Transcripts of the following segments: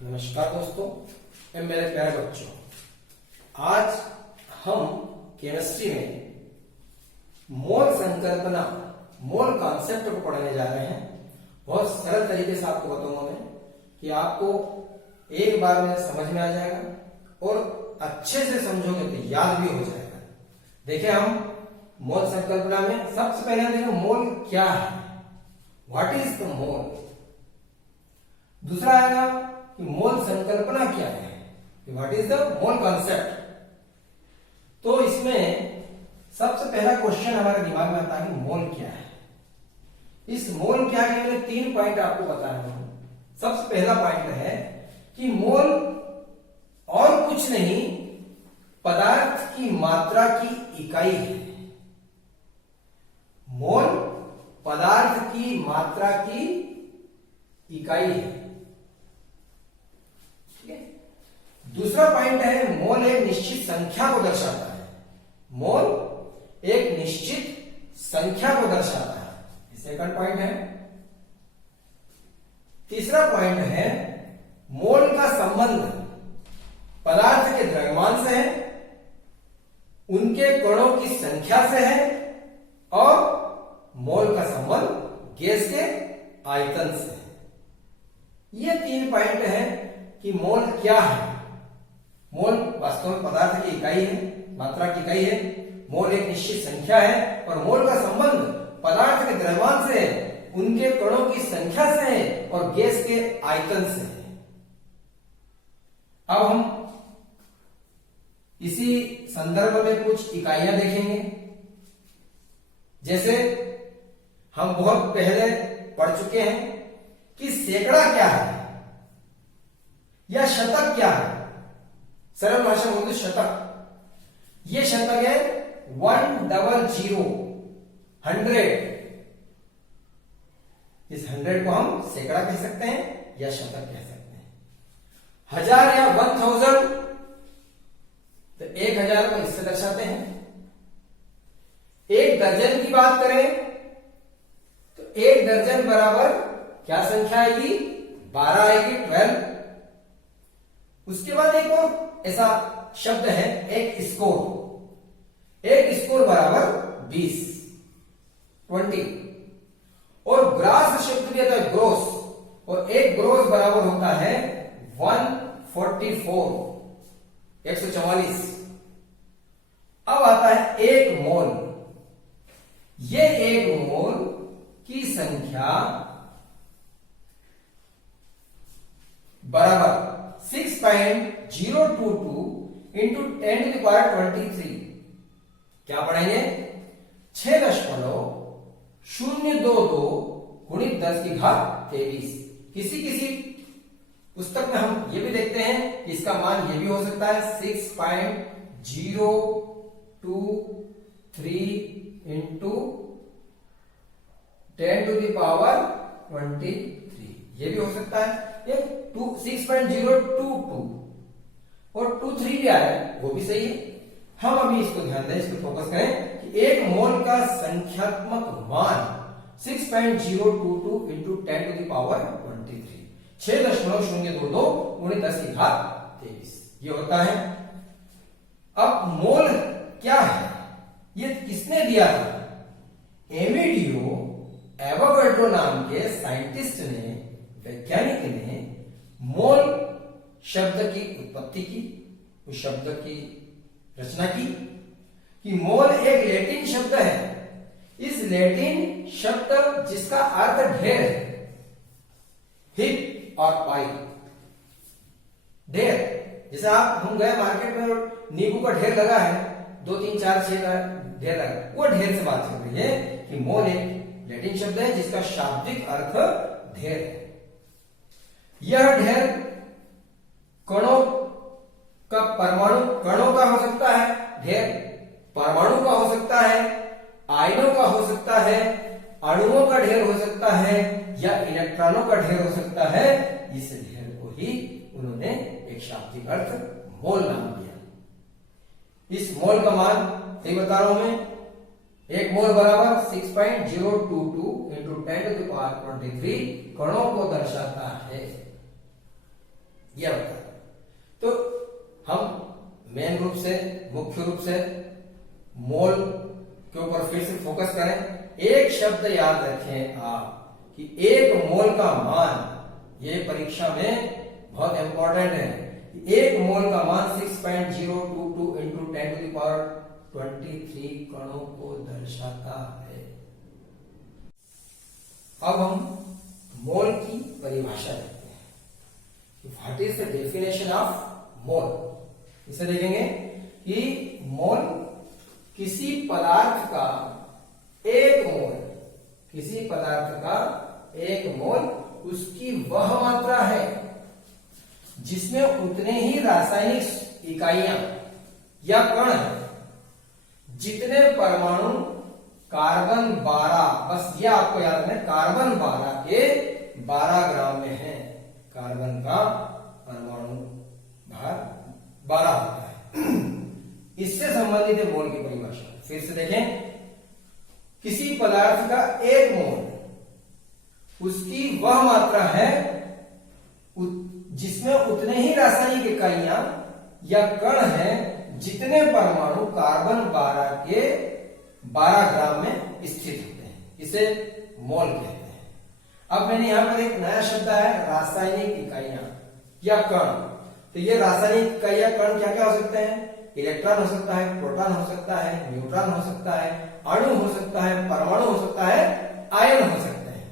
नमस्कार दोस्तों एवं मेरे प्यारे बच्चों, आज हम केमिस्ट्री में मोल संकल्पना मोल कॉन्सेप्ट को पढ़ने जा रहे हैं। बहुत सरल तरीके से आपको बताऊंगा मैं कि आपको एक बार में समझ में आ जाएगा और अच्छे से समझोगे तो याद भी हो जाएगा। देखिए, हम मोल संकल्पना में सबसे पहले देखें मोल क्या है, व्हाट इज द मोल। दूसरा आएगा कि मोल संकल्पना क्या है, what is the mole concept. तो इसमें सबसे पहला क्वेश्चन हमारे दिमाग में आता है कि मोल क्या है। इस मोल क्या है, मैंने 3 पॉइंट आपको बता रहा हूं। सबसे पहला पॉइंट है कि मोल और कुछ नहीं, पदार्थ की मात्रा की इकाई है। मोल पदार्थ की मात्रा की इकाई है। दूसरा पॉइंट है मोल एक निश्चित संख्या को दर्शाता है। मोल एक निश्चित संख्या को दर्शाता है, सेकंड पॉइंट है। तीसरा पॉइंट है मोल का संबंध पदार्थ के द्रव्यमान से है, उनके कणों की संख्या से है और मोल का संबंध गैस के आयतन से है। ये 3 पॉइंट है कि मोल क्या है। मोल वास्तव में पदार्थ की इकाई है, मात्रा की इकाई है। मोल एक निश्चित संख्या है और मोल का संबंध पदार्थ के द्रव्यमान से है, उनके कणों की संख्या से है और गैस के आयतन से है। अब हम इसी संदर्भ में कुछ इकाइयां देखेंगे। जैसे हम बहुत पहले पढ़ चुके हैं कि सैकड़ा क्या है या शतक क्या है। सरल भाषा में बोलते शतक। ये शतक है 100, 100। इस 100 को हम सैकड़ा कह सकते हैं या शतक कह सकते हैं। 1000 या 1000, तो 1000 को इससे दर्शाते हैं। एक दर्जन की बात करें तो एक दर्जन बराबर क्या संख्या आएगी, 12 आएगी, 12। उसके बाद एक और ऐसा शब्द है एक स्कोर। एक स्कोर बराबर 20, 20। और ग्रास शब्द भी आता है ग्रोस, और एक ग्रोस बराबर होता है 144, 144। अब आता है एक मोल। ये एक मोल की संख्या बराबर 6.022 इंटू 10⁻23। क्या पढ़ेंगे, 6.022 गुणित 10⁻23। किसी पुस्तक में हम ये भी देखते हैं कि इसका मान ये भी हो सकता है 6.023 इंटू 10⁻23। ये भी हो सकता है। ये 6.022 और 23 भी आया, वो भी सही है। हम अभी इसको ध्यान दें, इसको फोकस करें कि एक मोल का संख्यात्मक मान 6.022 इंटू 10⁻23, 6.022 गुणित 10⁻23 ये होता है। अब मोल क्या है, ये किसने दिया था। एमिडियो एवोगाड्रो नाम के साइंटिस्ट ने, वैज्ञानिक ने मोल शब्द की उत्पत्ति की, उस शब्द की रचना की कि मोल एक लैटिन शब्द है। इस लैटिन शब्द जिसका अर्थ ढेर है, हिप और पाई, ढेर। जैसे हम गए मार्केट में और नींबू का ढेर लगा है, 2 3 4 6 का ढेर लगा, वो ढेर से बात कर रही है कि मोल एक लैटिन शब्द है जिसका शाब्दिक अर्थ ढेर है। यह ढेर कणों का, परमाणु कणों का हो सकता है, ढेर परमाणु का हो सकता है, आयनों का हो सकता है, अणुओं का ढेर हो सकता है या इलेक्ट्रॉनों का ढेर हो सकता है। इस ढेर को ही उन्होंने एक शाब्दिक अर्थ मोल नाम दिया। इस मोल का मान सही बता रहा हूं मैं, एक मोल बराबर 6.022 इंटू 10⁻23 कणों को दर्शाता है। यह होता है। तो हम मुख्य रूप से मोल के ऊपर फिर से फोकस करें। एक शब्द याद रखें आप कि एक मोल का मान, ये परीक्षा में बहुत इंपॉर्टेंट है, एक मोल का मान 6.022 इंटू 10 टू द पावर 23 कणों को दर्शाता है। अब हम मोल की परिभाषा देखते हैं। What is the definition of mole? इसे देखेंगे कि मोल किसी पदार्थ का एक मोल, किसी पदार्थ का एक मोल उसकी वह मात्रा है जिसमें उतने ही रासायनिक इकाइयां या कण है जितने परमाणु कार्बन 12, बस ये आपको याद रखना है, कार्बन 12 के 12 ग्राम में है। कार्बन का परमाणु भार 12 होता है। इससे संबंधित है मोल की परिभाषा। फिर से देखें, किसी पदार्थ का एक मोल उसकी वह मात्रा है जिसमें उतने ही रासायनिक इकाइयां या कण हैं जितने परमाणु कार्बन 12 के 12 ग्राम में स्थित होते हैं। इसे मोल कहते हैं। अब मैंने यहां पर एक नया शब्द है, रासायनिक इकाइयां या कण। तो ये रासायनिक इकाइयां कण क्या क्या हो सकते हैं? इलेक्ट्रॉन हो सकता है, प्रोटॉन हो सकता है, न्यूट्रॉन हो सकता है, अणु हो सकता है, परमाणु हो सकता है, आयन हो सकते हैं।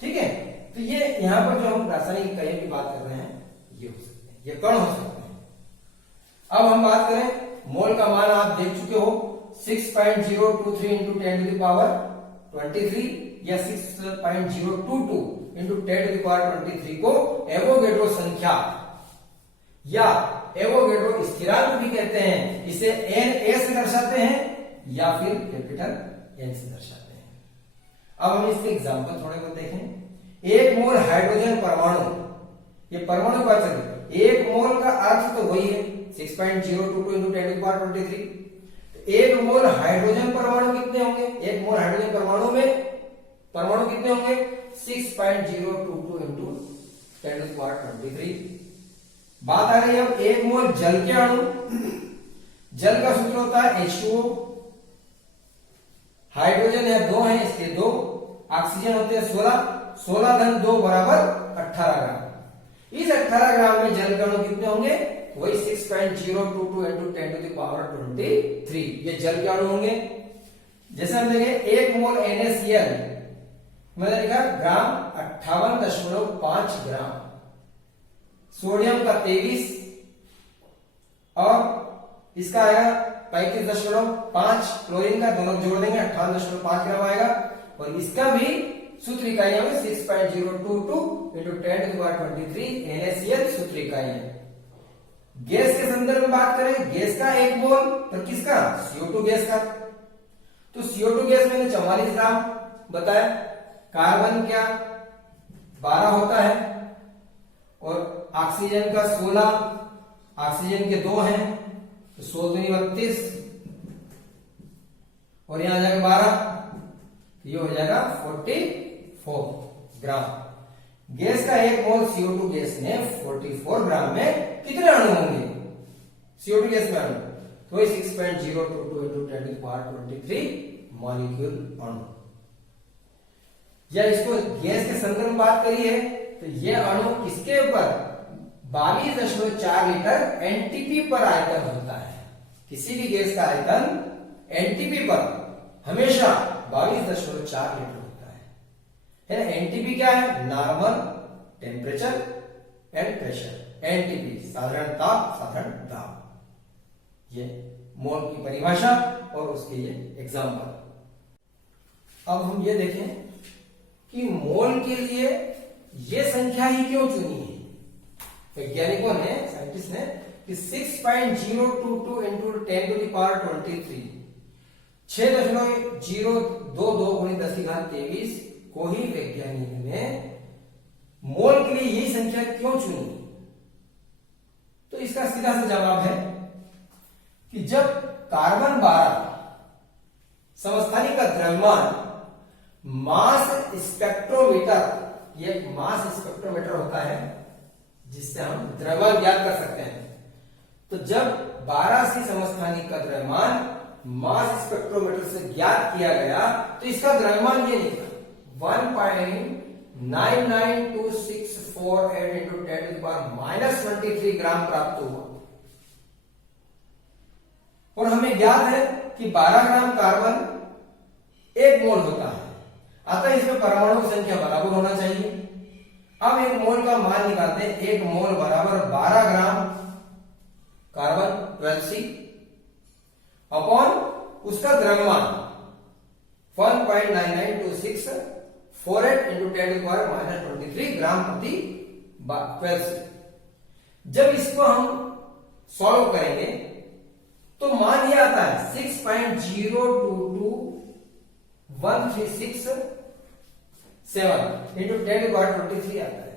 ठीक है, तो ये यहां पर जो हम रासायनिक इकाइयों की बात कर रहे हैं ये हो सकते हैं, ये कण हो सकते हैं। अब हम बात करें मोल का मान, आप देख चुके हो 6.023 इंटू 10 टू द पावर 23 या 6.022 इंटू 10 टू द पावर 23 को एवोगैड्रो संख्या या एवोगैड्रो स्थिरांक भी कहते हैं। इसे Na से दर्शाते हैं या फिर कैपिटल N से दर्शाते हैं। अब हम इसके एग्जांपल थोड़े बहुत देखें। एक मोल हाइड्रोजन परमाणु, ये परमाणु का चल, एक मोल का अर्थ तो वही है 6.022 इंटू 10 टू द पावर 23। एक मोल हाइड्रोजन परमाणु कितने होंगे? एक मोल हाइड्रोजन परमाणु में परमाणु कितने होंगे? 6.022 इंटू 10 टू द पावर 23। बात आ रही है अब एक मोल जल के अणु। जल का सूत्र होता है H2O, हाइड्रोजन है 2 है, इसके 2, ऑक्सीजन होते हैं 16, 16 धन 2 बराबर 18 ग्राम। इस 18 ग्राम में जल के अणु कितने होंगे? वही 6.022 इंटू 10 टू द पावर 23, ये जल के अणु होंगे। जैसे हम देखें एक मोल NaCl, मैंने लिखा ग्राम 58.5 ग्राम, सोडियम का 23 और इसका आएगा 35.5, क्लोरीन का दोनों जोड़ देंगे 58.5 ग्राम आएगा। और इसका भी सूत्र इकाइयां में 6.022 into 10 to the power 23 NaCl सूत्र इकाई है। गैस के संदर्भ में बात करें, गैस का एक मोल, तो किसका? CO2 गैस का। तो CO2 गैस मैंने 44 ग्राम बताया। कार्बन क्या 12 होता है और ऑक्सीजन का 16, ऑक्सीजन के 2 हैं तो 16 दूनी 32 और यहां आ जाएगा 12, तो ये हो जाएगा 44 ग्राम। गैस का एक मोल CO2 गैस में 44 ग्राम में कितने अणु होंगे? CO2 गैस में अणु तो 6.022 into 10 to the power 23 molecule अणु। या इसको गैस के संदर्भ में बात करी है तो ये अणु किसके ऊपर 22.4 लीटर एनटीपी पर आयतन होता है। किसी भी गैस का आयतन एनटीपी पर हमेशा 22.4 लीटर होता है ना। एनटीपी क्या है? Normal temperature and pressure. NTP साधारण ताप, साधारण दाब। ये मोल की परिभाषा और उसके ये एग्जाम्पल। अब हम ये देखें कि मोल के लिए ये संख्या ही क्यों चुनी है वैज्ञानिकों ने, साइंटिस्ट ने, कि 6.022 इंटू 10 टू द पावर 23 6.022 गुणित 10 की घात 23 को ही वैज्ञानिक ने मोल के लिए यही संख्या क्यों चुनी? तो इसका सीधा सा जवाब है कि जब कार्बन 12 समस्थानिक का द्रव्यमान मास स्पेक्ट्रोमीटर, ये मास स्पेक्ट्रोमीटर होता है जिससे हम द्रव्यमान ज्ञात कर सकते हैं। तो जब 12C समस्थानिक का द्रव्यमान मास स्पेक्ट्रोमीटर से ज्ञात किया गया तो इसका द्रव्यमान ये निकला 1.99264 into 10 to the power -23 ग्राम प्राप्त हुआ। और हमें ज्ञात है कि 12 ग्राम कार्बन 1 मोल होता है, अतः इसमें परमाणु की संख्या बराबर होना चाहिए। अब 1 मोल का मान निकालते हैं। 1 मोल बराबर 12 ग्राम कार्बन 12C अपॉन उसका द्रव्यमान 1.992648 into 10 to the power -23 ग्राम प्रति 12C। जब इसको हम सॉल्व करेंगे तो मान ये आता है 6.022136.7 into 10 to the power 23 आता है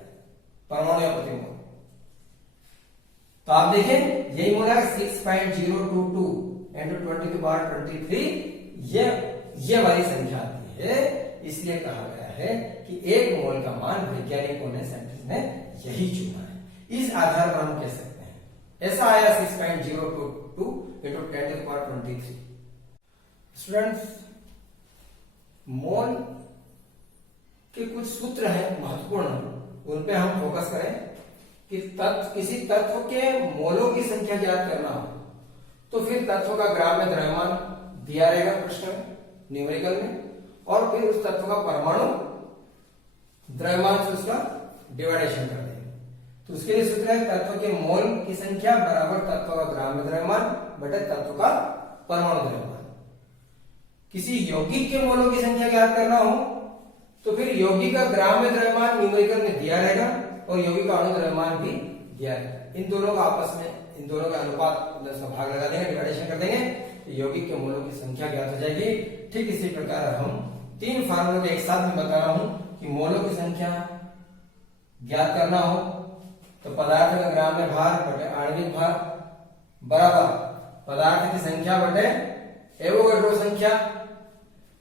परमाणु या प्रति मोल। तो आप देखें यही होगा 6.022 into 10 to the power 23 ये वाली संख्या आती है। इसलिए कहा गया है कि 1 मोल का मान वैज्ञानिकों ने साइंटिस्ट ने यही चुना है। इस आधार पर हम कह सकते हैं ऐसा आया 6.022 into 10 to the power 23। Students, मोल के कुछ सूत्र हैं महत्वपूर्ण, उन पे हम फोकस करें कि किसी तत्व के मोलों की संख्या ज्ञात करना हो तो फिर तत्व का ग्राम में द्रव्यमान दिया रहेगा प्रश्न में, न्यूमेरिकल में, और फिर उस तत्व का परमाणु द्रव्यमान से उसका डिवाइडेशन कर देंगे। तो उसके लिए सूत्र है तत्व के मोल की संख्या बराबर तत्व का ग्राम में द्रव्यमान बटे तत्व का परमाणु द्रव्यमान। किसी यौगिक के मोलों की संख्या ज्ञात करना हो तो फिर यौगिक का ग्राम में द्रव्यमान न्यूमेरिकल में दिया रहेगा और यौगिक का अणु द्रव्यमान भी दिया रहेगा। इन दोनों का आपस में, इन दोनों का अनुपात उसका भाग लगा देंगे, डिवाइडेशन कर देंगे, यौगिक के मोलों की संख्या ज्ञात हो जाएगी। ठीक इसी प्रकार हम 3 फार्मूलों को एक साथ में बता रहा हूं कि मोलों की संख्या ज्ञात करना हो तो पदार्थ का ग्राम में भार बटे आणविक भार बराबर पदार्थ की संख्या बटे एवोगाड्रो संख्या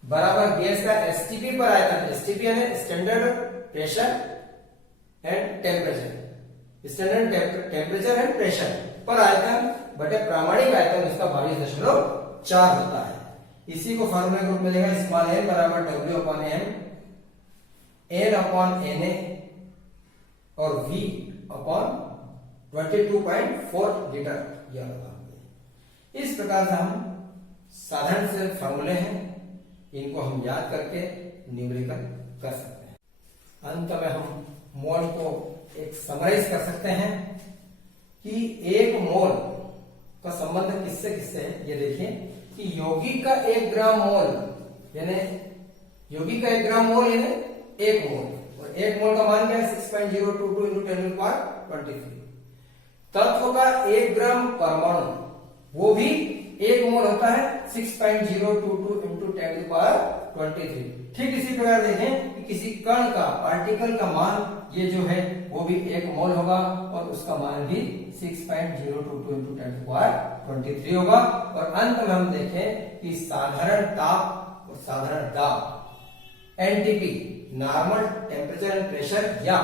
बराबर गैस का एसटीपी पर आयतन। एसटीपी यानी standard pressure and temperature, standard temperature and pressure पर आयतन बटे प्रामाणिक आयतन उसका 22.4 होता है। इसी को फार्मूला के रूप में लेगा स्मॉल n बराबर W upon m, n upon Na और V अपॉन 22.4 लीटर। यह इस प्रकार से हम साधारण से फार्मूले हैं, इनको हम याद करके न्यूमेरिकल कर सकते हैं। अंत में हम मोल को एक समराइज कर सकते हैं कि 1 मोल का संबंध किससे किससे है। ये देखिए कि यौगिक का 1 ग्राम मोल यानी यौगिक का 1 ग्राम मोल यानी 1 मोल, और 1 मोल का मान क्या है 6.022 into 10 to the power 23। तत्व का 1 ग्राम परमाणु वो भी 1 मोल होता है 6.022 into 10 to the power 23। ठीक इसी प्रकार देखें कि किसी कण का, पार्टिकल का मान ये जो है वो भी 1 मोल होगा और उसका मान भी 6.022 into 10 to the power 23 होगा। और अंत में हम देखें कि साधारण ताप और साधारण दाब NTP normal temperature and pressure या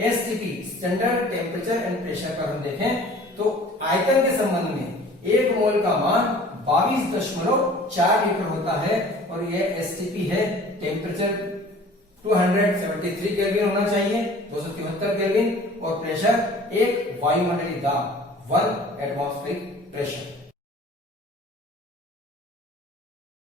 STP standard temperature and pressure पर हम देखें तो आयतन के संबंध में 1 मोल का मान 22.4 लीटर होता है और यह एसटीपी है, टेम्परेचर 273 केल्विन होना चाहिए, 273 केल्विन, और प्रेशर 1 वायुमंडलीय दाब 1 एटमॉस्फेरिक प्रेशर।